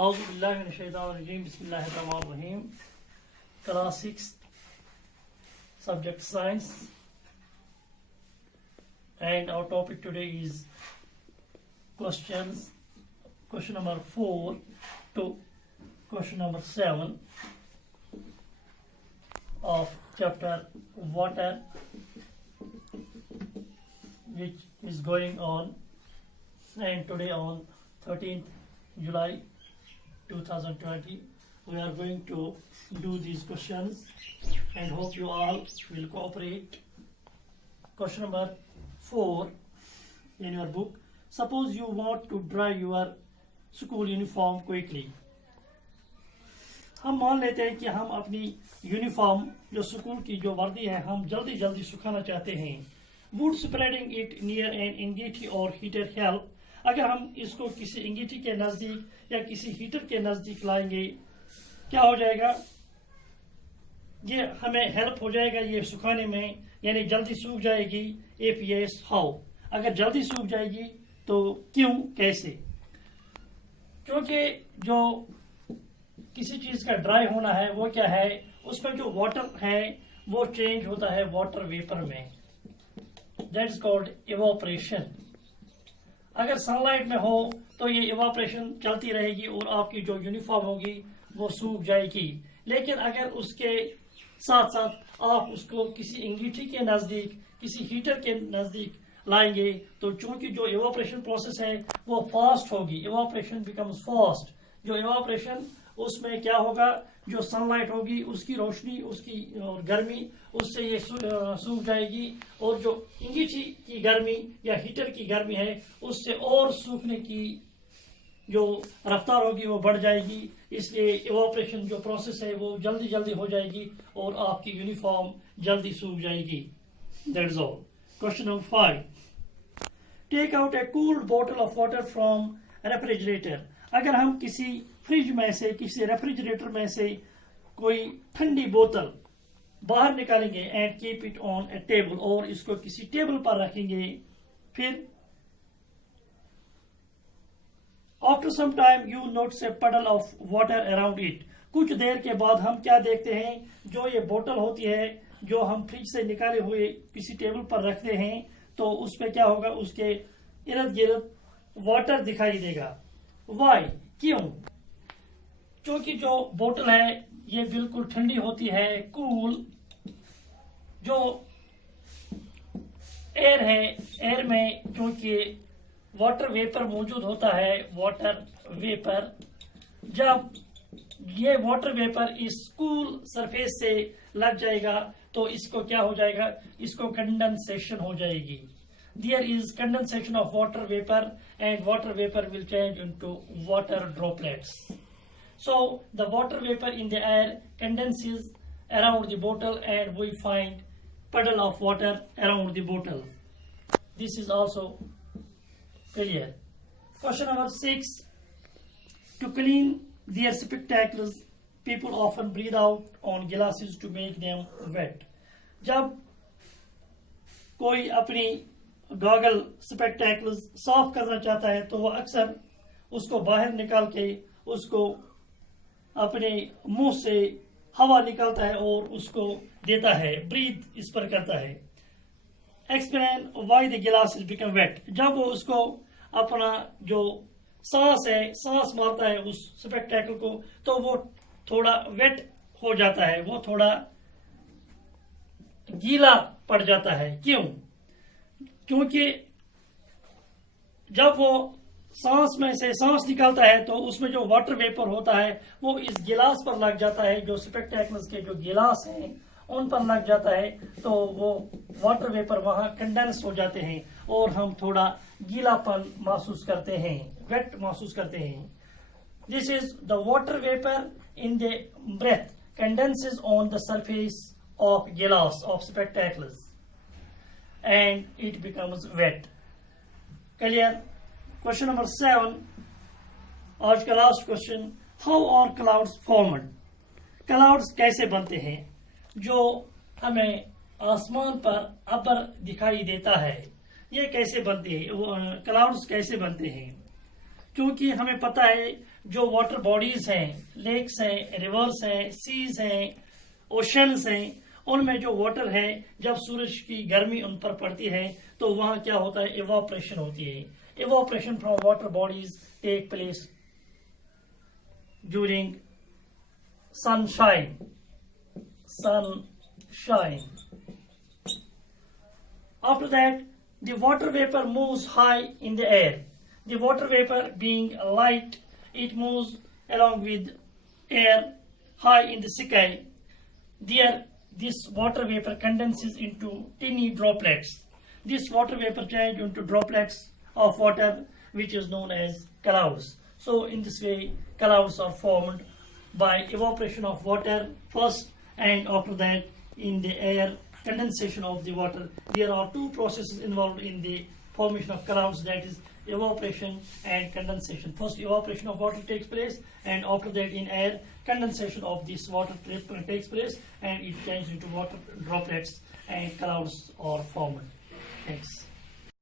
A'udhu billahi minash shaitanir rajeem. Bismillahir rahmanir rahim. Class 6, subject science, and our topic today is question number 4 to question number 7 of chapter water, which is going on, and today on 13th July 2020 we are going to do these questions and hope you all will cooperate. Question number 4 in your book. Suppose you want to dry your school uniform quickly. हम मान लेते हैं कि हम अपनी uniform जो school की जो वर्दी है हम जल्दी जल्दी सुखाना चाहते हैं. Would spreading it near an अंगीठी और हीटर help? अगर हम इसको किसी अंगीठी के नज़दीक या किसी हीटर के नज़दीक लाएंगे क्या हो जाएगा? ये हमें हेल्प हो जाएगा ये सुखाने में, यानी जल्दी सूख जाएगी. If yes, how? अगर जल्दी सूख जाएगी तो क्यों, कैसे? क्योंकि जो किसी चीज का ड्राई होना है वो क्या है, उसमें जो वाटर है वो चेंज होता है वाटर वेपर में. That is called evaporation. अगर सनलाइट में हो तो ये इवापोरेशन चलती रहेगी और आपकी जो यूनिफॉर्म होगी वो सूख जाएगी. लेकिन अगर उसके साथ साथ आप उसको किसी अंगीठी के नजदीक किसी हीटर के नजदीक लाएंगे तो चूंकि जो इवापोरेशन प्रोसेस है वो फास्ट होगी. Evaporation becomes fast. जो इवापोरेशन उसमें क्या होगा, जो सनलाइट होगी उसकी रोशनी उसकी और गर्मी उससे ये सूख जाएगी और जो अंगीठी की गर्मी या हीटर की गर्मी है उससे और सूखने की जो रफ्तार होगी वो बढ़ जाएगी. इसलिए इवापोरेशन जो प्रोसेस है वो जल्दी जल्दी हो जाएगी और आपकी यूनिफॉर्म जल्दी सूख जाएगी. That's all. Question number 5. Take out a cooled bottle of water from refrigerator. अगर हम किसी फ्रिज में से किसी रेफ्रिजरेटर में से कोई ठंडी बोतल बाहर निकालेंगे and keep it on a table, और इसको किसी टेबल पर रखेंगे, फिर after some time you notice a puddle of water around it. कुछ देर के बाद हम क्या देखते हैं, जो ये बोतल होती है जो हम फ्रिज से निकाले हुए किसी टेबल पर रखते हैं तो उसमें क्या होगा, उसके इर्द गिर्द वाटर दिखाई देगा. वाई, क्यों? क्योंकि जो बोतल है ये बिल्कुल ठंडी होती है, कूल. जो एयर है, एयर में क्योंकि वाटर वेपर मौजूद होता है, वाटर वेपर, जब ये वाटर वेपर इस कूल सरफेस से लग जाएगा तो इसको क्या हो जाएगा, इसको कंडेंसेशन हो जाएगी. There is condensation of water vapor and water vapor will change into water droplets. So the water vapor in the air condenses around the bottle and we find puddle of water around the bottle. This is also clear. Question number 6. To clean their spectacles, people often breathe out on glasses to make them wet. जब कोई अपनी goggle spectacles साफ करना चाहता है तो वो अक्सर उसको बाहर निकाल के उसको अपने मुंह से हवा निकालता है और उसको देता है, ब्रीथ इस पर करता है. Explain why the glasses become wait. जब वो उसको अपना जो सांस है सांस मारता है उस स्पेक्टेकल को तो वो थोड़ा वेट हो जाता है, वो थोड़ा गीला पड़ जाता है. क्यों? क्योंकि जब वो सांस में से सांस निकालता है तो उसमें जो वाटर वेपर होता है वो इस गिलास पर लग जाता है, जो स्पेक्टेकल्स के जो गिलास हैं उन पर लग जाता है तो वो वाटर वेपर वहां कंडेंस हो जाते हैं और हम थोड़ा गीलापन महसूस करते हैं, वेट महसूस करते हैं. This is the water vapour in the breath condenses on the surface of glass of spectacles and it becomes wet. Clear? Question number 7. आज का last question. How are clouds formed? Clouds कैसे बनते हैं? जो हमें आसमान पर अबर दिखाई देता है ये कैसे बनते हैं, क्लाउड्स कैसे बनते हैं? क्योंकि हमें पता है जो वाटर बॉडीज हैं, लेक्स हैं, रिवर्स हैं, सीज हैं, ओशंस हैं, उनमें जो वाटर है जब सूरज की गर्मी उन पर पड़ती है तो वहां क्या होता है, इवोपरेशन होती है. Evaporation from water bodies take place during sunshine. After that, the water vapor moves high in the air. The water vapor being light, it moves along with air high in the sky. There, this water vapor condenses into tiny droplets. This water vapor changes into droplets of water, which is known as clouds. So in this way, clouds are formed by evaporation of water first, and after that in the air, condensation of the water. There are two processes involved in the formation of clouds, that is evaporation and condensation. First, evaporation of water takes place, and after that in air, condensation of this water takes place, and it changes into water droplets and clouds are formed. Thanks.